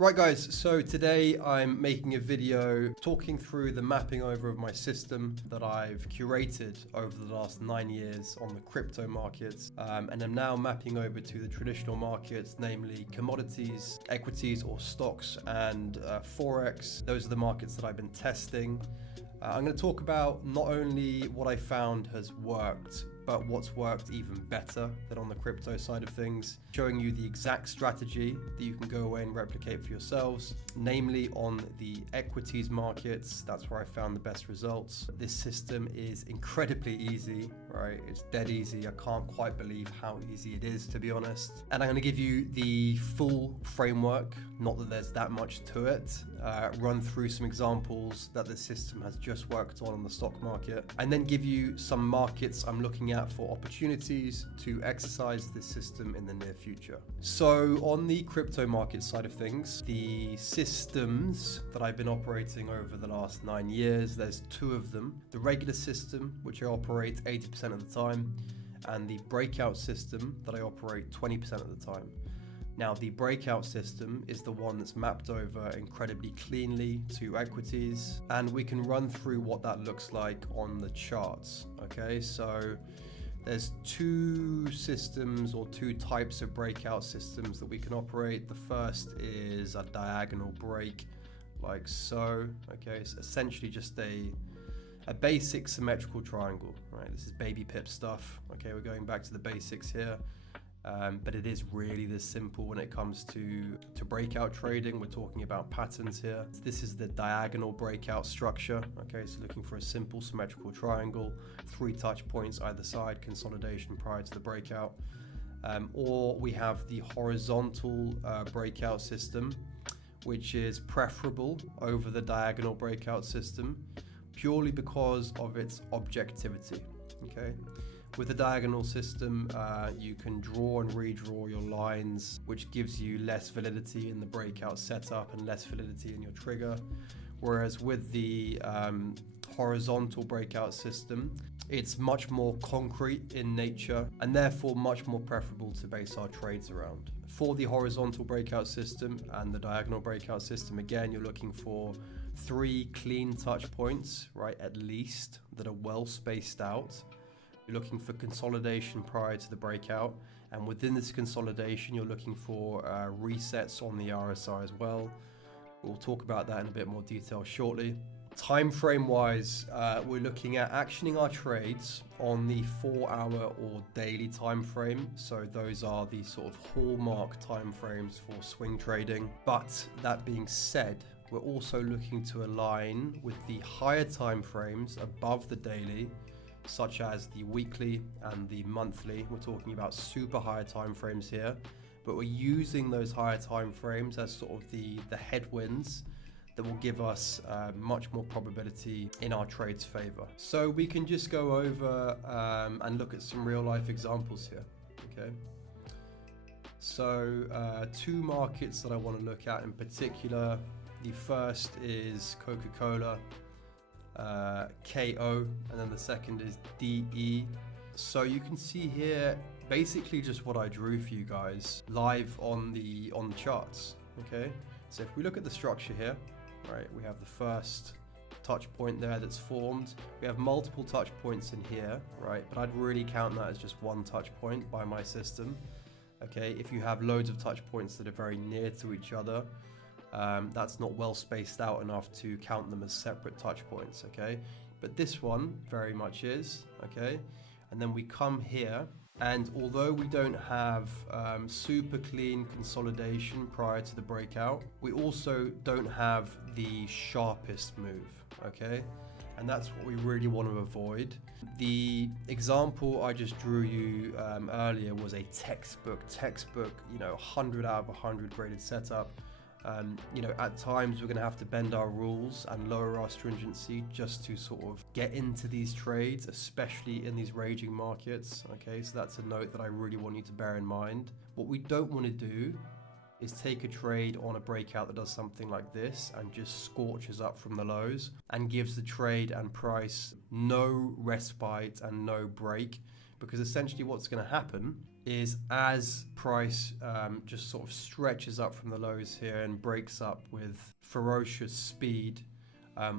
Right guys, so today I'm making a video talking through the mapping over of my system that I've curated over the last 9 years on the crypto markets, and I'm now mapping over to the traditional markets, namely commodities, equities or stocks, and Forex. Those are the markets that I've been testing. I'm going to talk about not only what I found has worked, but what's worked even better than on the crypto side of things, showing you the exact strategy that you can go away and replicate for yourselves, namely on the equities markets. That's where I found the best results. This system is incredibly easy, right? It's dead easy. I can't quite believe how easy it is, to be honest. And I'm going to give you the full framework, not that there's that much to it, run through some examples that the system has just worked on the stock market, and then give you some markets I'm looking at for opportunities to exercise this system in the near future. So on the crypto market side of things, the systems that I've been operating over the last 9 years, there's two of them. The regular system, which I operate 80% of the time, and the breakout system that I operate 20% of the time. Now, the breakout system is the one that's mapped over incredibly cleanly to equities, and we can run through what that looks like on the charts. Okay, so there's two systems or two types of breakout systems that we can operate. The first is a diagonal break, like so. Okay, it's essentially just a basic symmetrical triangle, right? This is baby pip stuff. Okay, we're going back to the basics here. But it is really this simple when it comes to breakout trading. We're talking about patterns here. This is the diagonal breakout structure. Okay, so looking for a simple symmetrical triangle, 3 touch points either side, consolidation prior to the breakout. Or we have the horizontal breakout system, which is preferable over the diagonal breakout system, purely because of its objectivity. Okay. With the diagonal system, you can draw and redraw your lines, which gives you less validity in the breakout setup and less validity in your trigger. Whereas with the horizontal breakout system, it's much more concrete in nature and therefore much more preferable to base our trades around. For the horizontal breakout system and the diagonal breakout system, again, you're looking for 3 clean touch points, right, at least, that are well spaced out. You're looking for consolidation prior to the breakout, and within this consolidation you're looking for resets on the RSI as well. We'll talk about that in a bit more detail shortly. Time frame wise, we're looking at actioning our trades on the 4-hour or daily time frame. So those are the sort of hallmark time frames for swing trading. But that being said, we're also looking to align with the higher time frames above the daily, such as the weekly and the monthly. We're talking about super high time frames here, but we're using those higher time frames as sort of the headwinds that will give us much more probability in our trade's favor. So we can just go over and look at some real life examples here. Okay. So 2 markets that I want to look at in particular. The first is Coca-Cola, KO, and then the second is DE. So you can see here basically just what I drew for you guys live on the charts. Okay, so if we look at the structure here, right, we have the first touch point there that's formed. We have multiple touch points in here, right, but I'd really count that as just one touch point by my system. Okay, if you have loads of touch points that are very near to each other, that's not well spaced out enough to count them as separate touch points. Okay, but this one very much is. Okay, and then we come here, and although we don't have super clean consolidation prior to the breakout, we also don't have the sharpest move. Okay, and that's what we really want to avoid. The example I just drew you earlier was a textbook, 100 out of 100 graded setup. At times we're going to have to bend our rules and lower our stringency just to sort of get into these trades, especially in these raging markets. Okay, so that's a note that I really want you to bear in mind. What we don't want to do is take a trade on a breakout that does something like this and just scorches up from the lows and gives the trade and price no respite and no break, because essentially what's going to happen is as price just sort of stretches up from the lows here and breaks up with ferocious speed,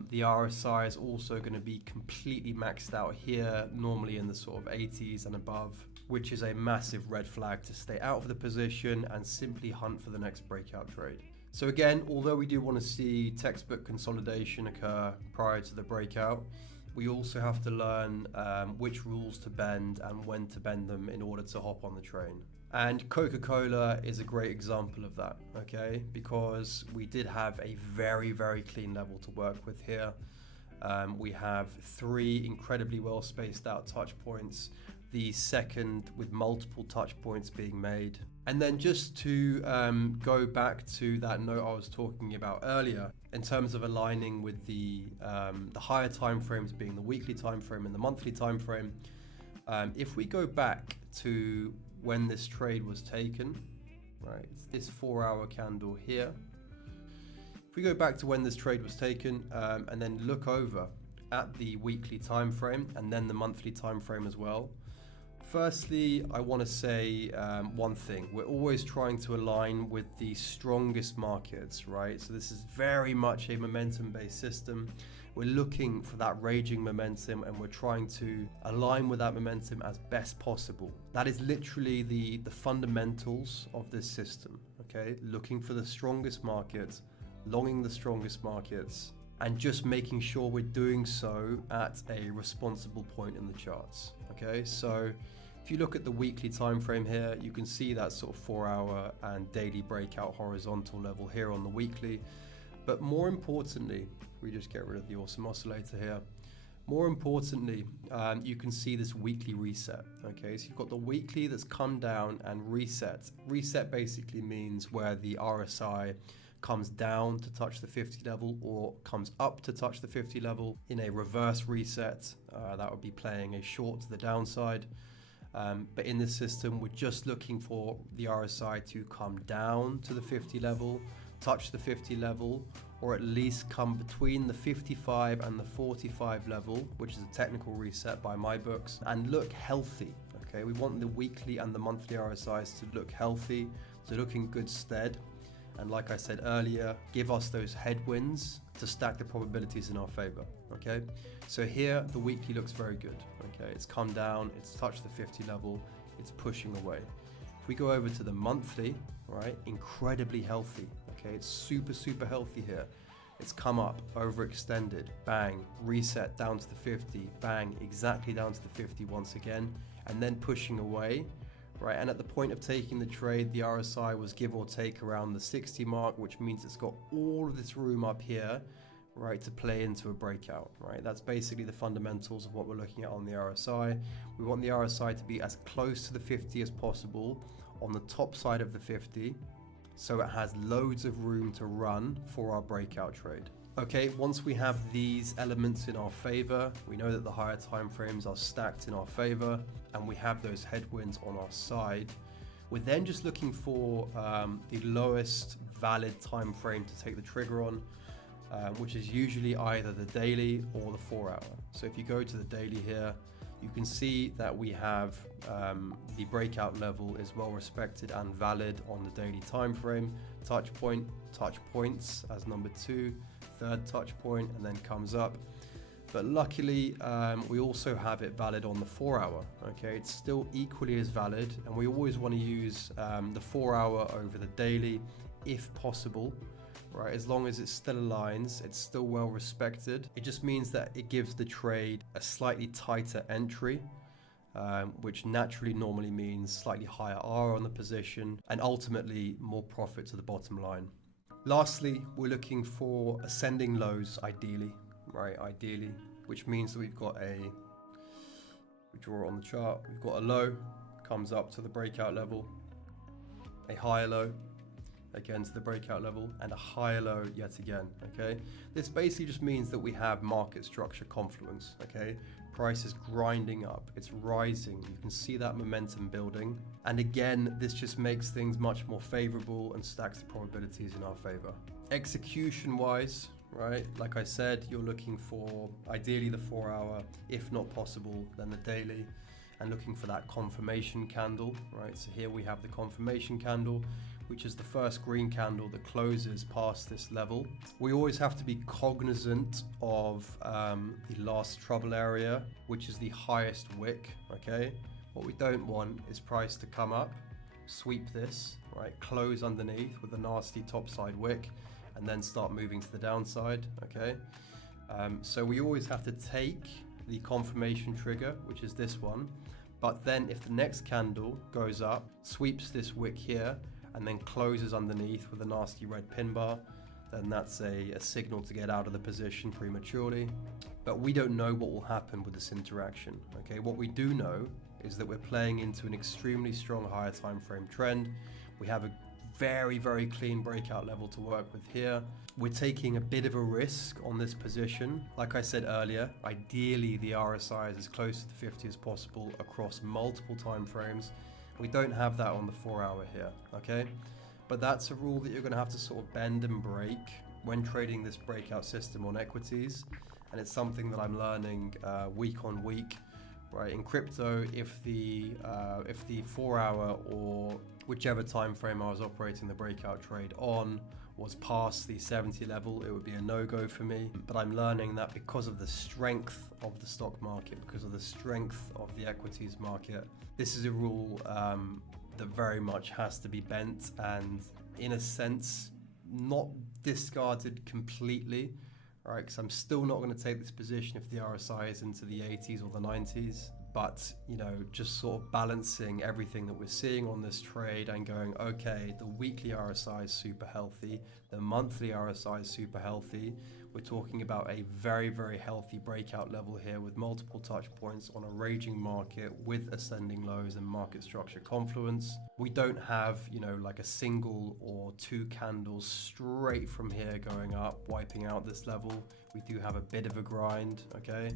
the RSI is also going to be completely maxed out here, normally in the sort of 80s and above, which is a massive red flag to stay out of the position and simply hunt for the next breakout trade. So again, although we do want to see textbook consolidation occur prior to the breakout, we also have to learn which rules to bend and when to bend them in order to hop on the train. And Coca-Cola is a great example of that, okay? Because we did have a very, very clean level to work with here. We have 3 incredibly well spaced out touch points, the second with multiple touch points being made. And then just to go back to that note I was talking about earlier, in terms of aligning with the higher time frames being the weekly time frame and the monthly time frame, if we go back to when this trade was taken, right, it's this 4-hour candle here. If we go back to when this trade was taken and then look over at the weekly time frame and then the monthly time frame as well. Firstly, I want to say one thing. We're always trying to align with the strongest markets, right? So this is very much a momentum-based system. We're looking for that raging momentum and we're trying to align with that momentum as best possible. That is literally the fundamentals of this system, okay? Looking for the strongest markets, longing the strongest markets, and just making sure we're doing so at a responsible point in the charts, okay? So if you look at the weekly time frame here, you can see that sort of 4-hour and daily breakout horizontal level here on the weekly. But more importantly, we just get rid of the awesome oscillator here. More importantly, you can see this weekly reset, okay? So you've got the weekly that's come down and reset. Reset basically means where the RSI comes down to touch the 50 level or comes up to touch the 50 level in a reverse reset. That would be playing a short to the downside. But in this system, we're just looking for the RSI to come down to the 50 level, touch the 50 level, or at least come between the 55 and the 45 level, which is a technical reset by my books, and look healthy. Okay, we want the weekly and the monthly RSIs to look healthy, to look in good stead. And like I said earlier, give us those headwinds to stack the probabilities in our favor, okay? So here, the weekly looks very good, okay? It's come down, it's touched the 50 level, it's pushing away. If we go over to the monthly, right, incredibly healthy, okay? It's super, super healthy here. It's come up, overextended, bang, reset down to the 50, bang, exactly down to the 50 once again, and then pushing away. Right, and at the point of taking the trade, the RSI was give or take around the 60 mark, which means it's got all of this room up here, right, to play into a breakout, right? That's basically the fundamentals of what we're looking at on the RSI. We want the RSI to be as close to the 50 as possible on the top side of the 50, so it has loads of room to run for our breakout trade. Okay, once we have these elements in our favor, we know that the higher time frames are stacked in our favor, and we have those headwinds on our side. We're then just looking for the lowest valid time frame to take the trigger on, which is usually either the daily or the 4-hour. So if you go to the daily here, you can see that we have the breakout level is well respected and valid on the daily time frame. Touch point, touch points as number 2, third touch point, and then comes up. But luckily, we also have it valid on the 4-hour. Okay, it's still equally as valid, and we always want to use the 4-hour over the daily if possible. Right, as long as it still aligns, it's still well respected. It just means that it gives the trade a slightly tighter entry, which naturally normally means slightly higher R on the position and ultimately more profit to the bottom line. Lastly, we're looking for ascending lows, ideally, right? Ideally, which means that we've got we draw it on the chart, we've got a low, comes up to the breakout level, a higher low, again to the breakout level, and a higher low yet again, okay? This basically just means that we have market structure confluence, okay? Price is grinding up, it's rising, you can see that momentum building, and again, this just makes things much more favorable and stacks the probabilities in our favor. Execution wise, right, like I said, you're looking for ideally the 4-hour, if not possible, then the daily. and looking for that confirmation candle, right? So here we have the confirmation candle, which is the first green candle that closes past this level. We always have to be cognizant of the last trouble area, which is the highest wick, okay? What we don't want is price to come up, sweep this, right? Close underneath with a nasty topside wick, and then start moving to the downside, okay? So we always have to take the confirmation trigger, which is this one, but then if the next candle goes up, sweeps this wick here, and then closes underneath with a nasty red pin bar, then that's a signal to get out of the position prematurely. But we don't know what will happen with this interaction, okay? What we do know is that we're playing into an extremely strong higher time frame trend. We have a very, very clean breakout level to work with here. We're taking a bit of a risk on this position. Like I said earlier, ideally the RSI is as close to the 50 as possible across multiple time frames. We don't have that on the 4 hour here, okay? But that's a rule that you're gonna have to sort of bend and break when trading this breakout system on equities. And it's something that I'm learning week on week, right? In crypto, if the 4 hour or whichever time frame I was operating the breakout trade on was past the 70 level, it would be a no-go for me. But I'm learning that because of the strength of the stock market, because of the strength of the equities market, this is a rule that very much has to be bent and, in a sense, not discarded completely, right? Because I'm still not going to take this position if the RSI is into the 80s or the 90s. But, you know, just sort of balancing everything that we're seeing on this trade and going, okay, the weekly RSI is super healthy, the monthly RSI is super healthy. We're talking about a very, very healthy breakout level here with multiple touch points on a raging market with ascending lows and market structure confluence. We don't have, you know, like a single or two candles straight from here going up, wiping out this level. We do have a bit of a grind, okay?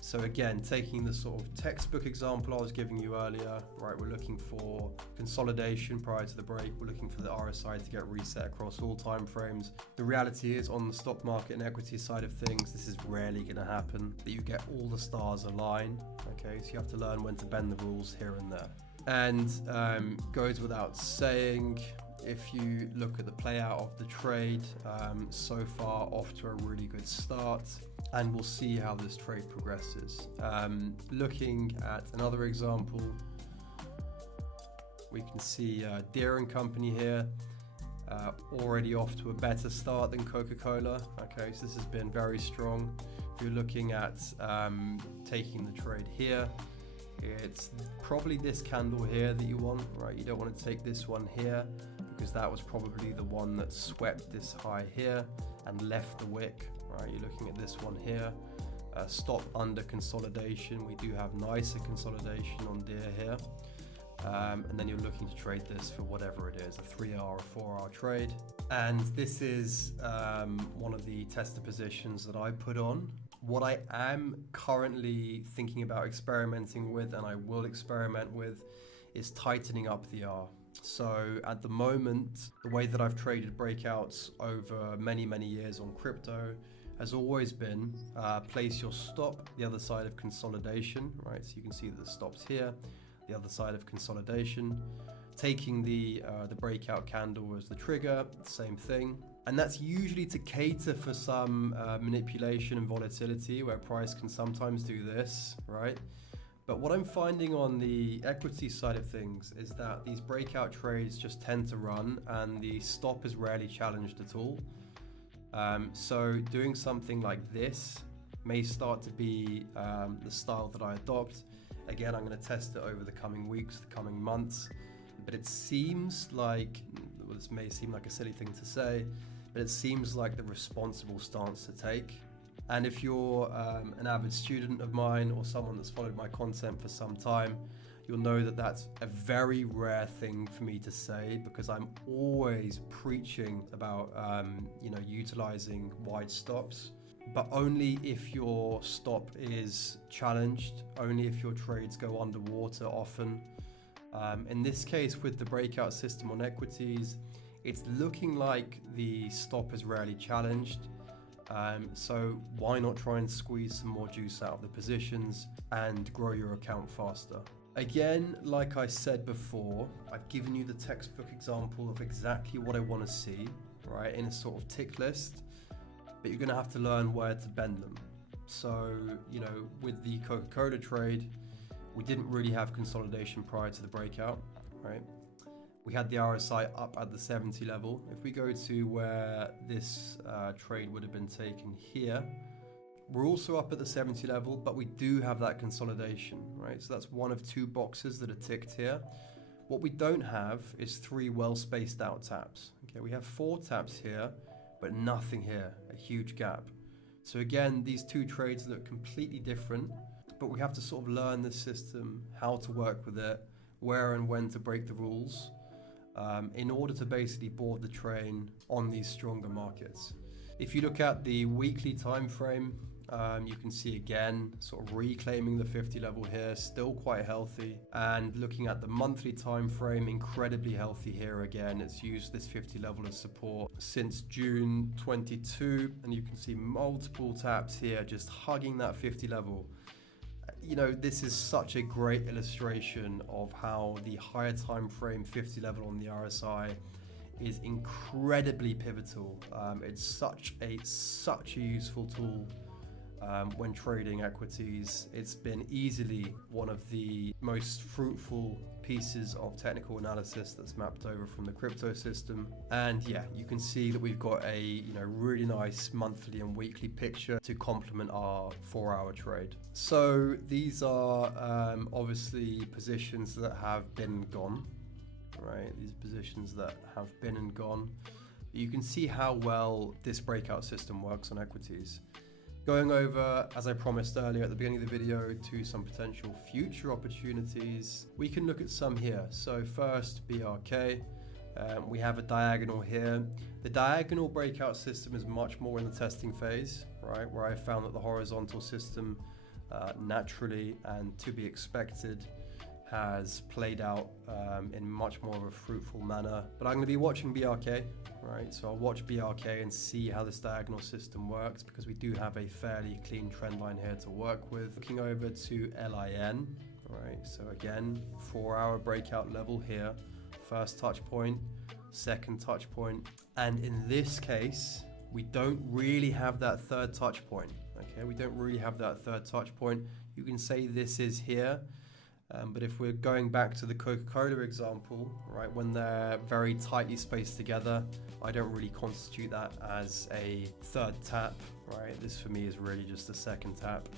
So again, taking the sort of textbook example I was giving you earlier, right, we're looking for consolidation prior to the break. We're looking for the RSI to get reset across all time frames. The reality is, on the stock market and equity side of things, this is rarely going to happen, that you get all the stars align, okay? So you have to learn when to bend the rules here and there. And goes without saying, if you look at the play out of the trade, so far off to a really good start, and we'll see how this trade progresses. Looking at another example, we can see Deere & Company here, already off to a better start than Coca-Cola. Okay, so this has been very strong. If you're looking at taking the trade here, it's probably this candle here that you want, right? You don't want to take this one here, because that was probably the one that swept this high here and left the wick, right? You're looking at this one here, stop under consolidation. We do have nicer consolidation on Deere here. And then you're looking to trade this for whatever it is, a 3 hour or 4 hour trade. And this is one of the tester positions that I put on. What I am currently thinking about experimenting with, and I will experiment with, is tightening up the R. So at the moment, the way that I've traded breakouts over many, many years on crypto has always been place your stop the other side of consolidation, right? So you can see that the stop's here, the other side of consolidation, taking the breakout candle as the trigger, same thing. And that's usually to cater for some manipulation and volatility, where price can sometimes do this, right? But what I'm finding on the equity side of things is that these breakout trades just tend to run and the stop is rarely challenged at all. So doing something like this may start to be the style that I adopt. Again, I'm going to test it over the coming weeks, the coming months. But it seems like, well, this may seem like a silly thing to say, but it seems like the responsible stance to take. And if you're an avid student of mine or someone that's followed my content for some time, you'll know that that's a very rare thing for me to say, because I'm always preaching about utilizing wide stops, but only if your stop is challenged, only if your trades go underwater often. In this case, with the breakout system on equities, it's looking like the stop is rarely challenged. So why not try and squeeze some more juice out of the positions and grow your account faster? Again, like I said before, I've given you the textbook example of exactly what I want to see, right, in a sort of tick list, but you're going to have to learn where to bend them. So, you know, with the Coca-Cola trade, we didn't really have consolidation prior to the breakout, right? We had the RSI up at the 70 level. If we go to where this trade would have been taken here, we're also up at the 70 level, but we do have that consolidation, right? So that's one of two boxes that are ticked here. What we don't have is three well spaced out taps. Okay, we have four taps here, but nothing here, a huge gap. So again, these two trades look completely different, but we have to sort of learn the system, how to work with it, where and when to break the rules, in order to basically board the train on these stronger markets. If you look at the weekly time frame, you can see again, sort of reclaiming the 50 level here, still quite healthy. And looking at the monthly time frame, incredibly healthy here again. It's used this 50 level as support since June 22, and you can see multiple taps here, just hugging that 50 level. You know, this is such a great illustration of how the higher time frame 50 level on the RSI is incredibly pivotal. It's such a useful tool when trading equities. It's been easily one of the most fruitful pieces of technical analysis that's mapped over from the crypto system. And yeah, you can see that we've got a really nice monthly and weekly picture to complement our 4-hour trade. So these are obviously positions that have been gone, right? These positions that have been and gone. You can see how well this breakout system works on equities. Going over, as I promised earlier at the beginning of the video, to some potential future opportunities, we can look at some here. So first, BRK. We have a diagonal here. The diagonal breakout system is much more in the testing phase, right? Where I found that the horizontal system naturally and to be expected has played out in much more of a fruitful manner. But I'm going to be watching BRK, right? So I'll watch BRK and see how this diagonal system works, because we do have a fairly clean trend line here to work with. Looking over to LIN, right? So again, 4-hour breakout level here. First touch point, second touch point. And in this case, we don't really have that third touch point, okay? We don't really have that third touch point. You can say this is here. But if we're going back to the Coca-Cola example, right, when they're very tightly spaced together, I don't really constitute that as a third tap, right? This for me is really just a second tap.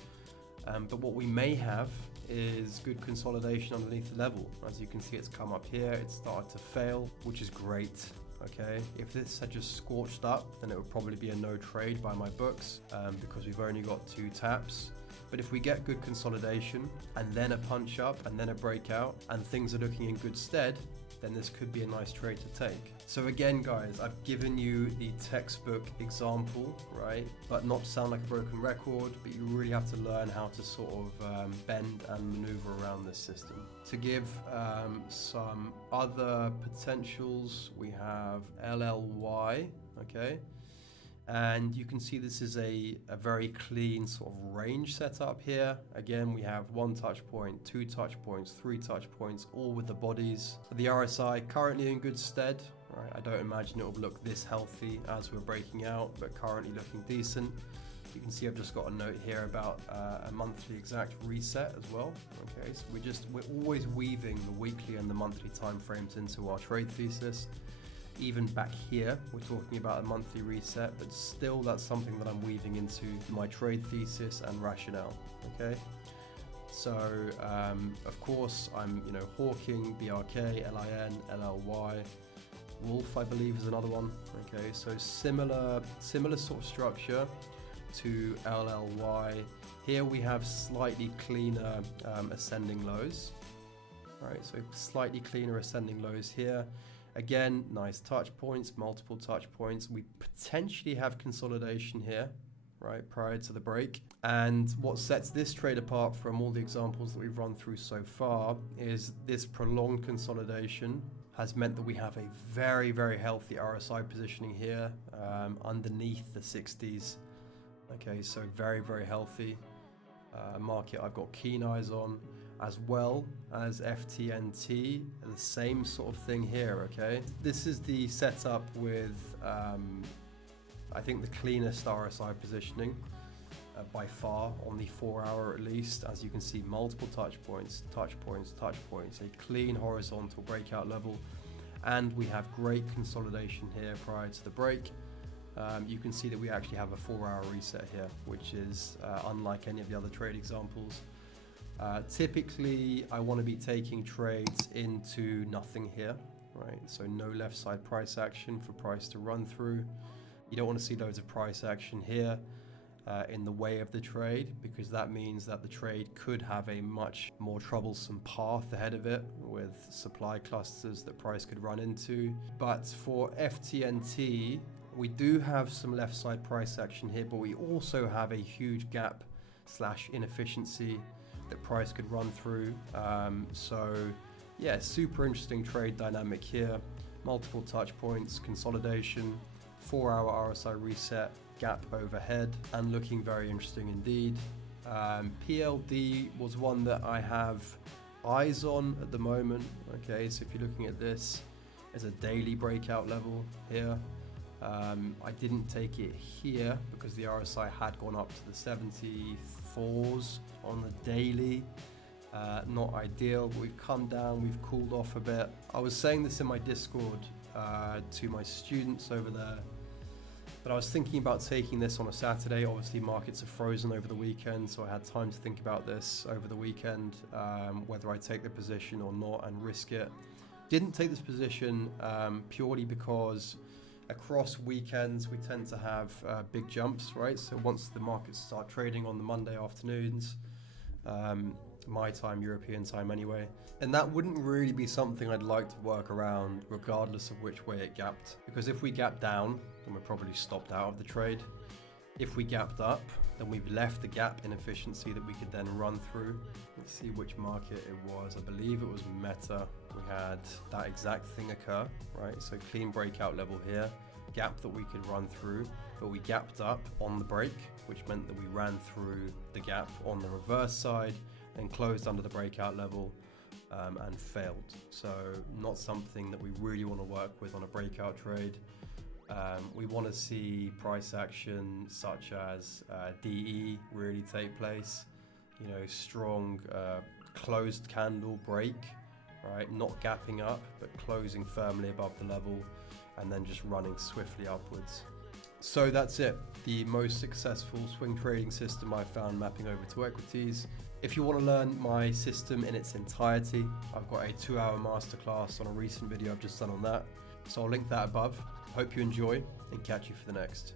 But what we may have is good consolidation underneath the level. As you can see, it's come up here, it's started to fail, which is great. Okay, if this had just scorched up, then it would probably be a no trade by my books, because we've only got 2 taps. But if we get good consolidation and then a punch up and then a breakout and things are looking in good stead, then this could be a nice trade to take. So again, guys, I've given you the textbook example, right? But not to sound like a broken record, but you really have to learn how to sort of bend and maneuver around this system. To give some other potentials, we have LLY, okay? And you can see this is a very clean sort of range setup here. Again, we have 1 touch point, 2 touch points, 3 touch points, all with the bodies. So the RSI currently in good stead, right? I don't imagine it will look this healthy as we're breaking out, but currently looking decent. You can see I've just got a note here about a monthly exact reset as well. Okay, so we're always weaving the weekly and the monthly timeframes into our trade thesis. Even back here, we're talking about a monthly reset, but still that's something that I'm weaving into my trade thesis and rationale, okay? So, of course, I'm, hawking, BRK, LIN, LLY. Wolf, I believe, is another one, okay? So similar sort of structure to LLY. Here we have slightly cleaner ascending lows, right? So slightly cleaner ascending lows here. Again, nice touch points, multiple touch points. We potentially have consolidation here, right, prior to the break. And what sets this trade apart from all the examples that we've run through so far is this prolonged consolidation has meant that we have a very, very healthy RSI positioning here underneath the 60s. Okay, so very, very healthy market I've got keen eyes on. as well as FTNT, the same sort of thing here, okay? This is the setup with, I think, the cleanest RSI positioning by far on the 4 hour at least. As you can see, multiple touch points, a clean horizontal breakout level, and we have great consolidation here prior to the break. You can see that we actually have a 4 hour reset here, which is unlike any of the other trade examples. Typically, I want to be taking trades into nothing here, right? So no left side price action for price to run through. You don't want to see loads of price action here in the way of the trade, because that means that the trade could have a much more troublesome path ahead of it with supply clusters that price could run into. But for FTNT, we do have some left side price action here, but we also have a huge gap / inefficiency that price could run through. So yeah, super interesting trade dynamic here. Multiple touch points, consolidation, 4 hour RSI reset, gap overhead, and looking very interesting indeed. PLD was one that I have eyes on at the moment. Okay, so if you're looking at this as a daily breakout level here, I didn't take it here because the RSI had gone up to the 74s on the daily. Not ideal, but we've come down, we've cooled off a bit. I was saying this in my Discord to my students over there, but I was thinking about taking this on a Saturday. Obviously markets are frozen over the weekend, so I had time to think about this over the weekend, whether I take the position or not and risk it. Didn't take this position purely because across weekends we tend to have big jumps, right? So once the markets start trading on the Monday afternoons, my time, European time anyway, and that wouldn't really be something I'd like to work around regardless of which way it gapped, because if we gap down, then we're probably stopped out of the trade. If we gapped up, then we've left the gap inefficiency that we could then run through. Let's see which market it was. I believe it was Meta. We had that exact thing occur, right? So clean breakout level here, gap that we could run through, but we gapped up on the break, which meant that we ran through the gap on the reverse side and closed under the breakout level and failed. So not something that we really want to work with on a breakout trade. We want to see price action such as DE really take place, you know, strong closed candle break, right? Not gapping up, but closing firmly above the level and then just running swiftly upwards. So that's it, the most successful swing trading system I found mapping over to equities. If you want to learn my system in its entirety, I've got a 2 hour masterclass on a recent video I've just done on that. So I'll link that above. Hope you enjoy and catch you for the next.